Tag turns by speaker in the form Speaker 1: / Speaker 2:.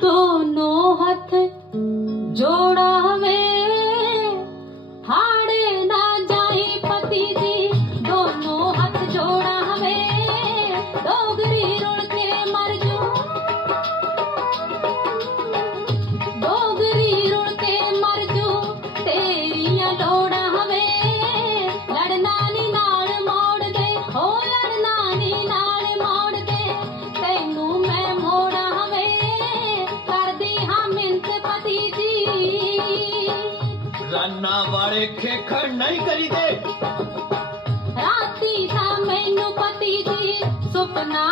Speaker 1: ਦੋਨੋਂ ਹੱਥ ਜੋੜਾਵੇ। ਹਾੜੇ ਨਾ ਜਾਈ ਪਤੀ
Speaker 2: ਰਾਨਾ ਵਾਲੇ ਖੇਖੜ ਨਹੀਂ ਕਰੀਦੇ।
Speaker 1: ਰਾਤੀ ਤਾਂ ਮੈਨੂੰ ਪਤੀ ਜੀ ਸੁਪਨਾ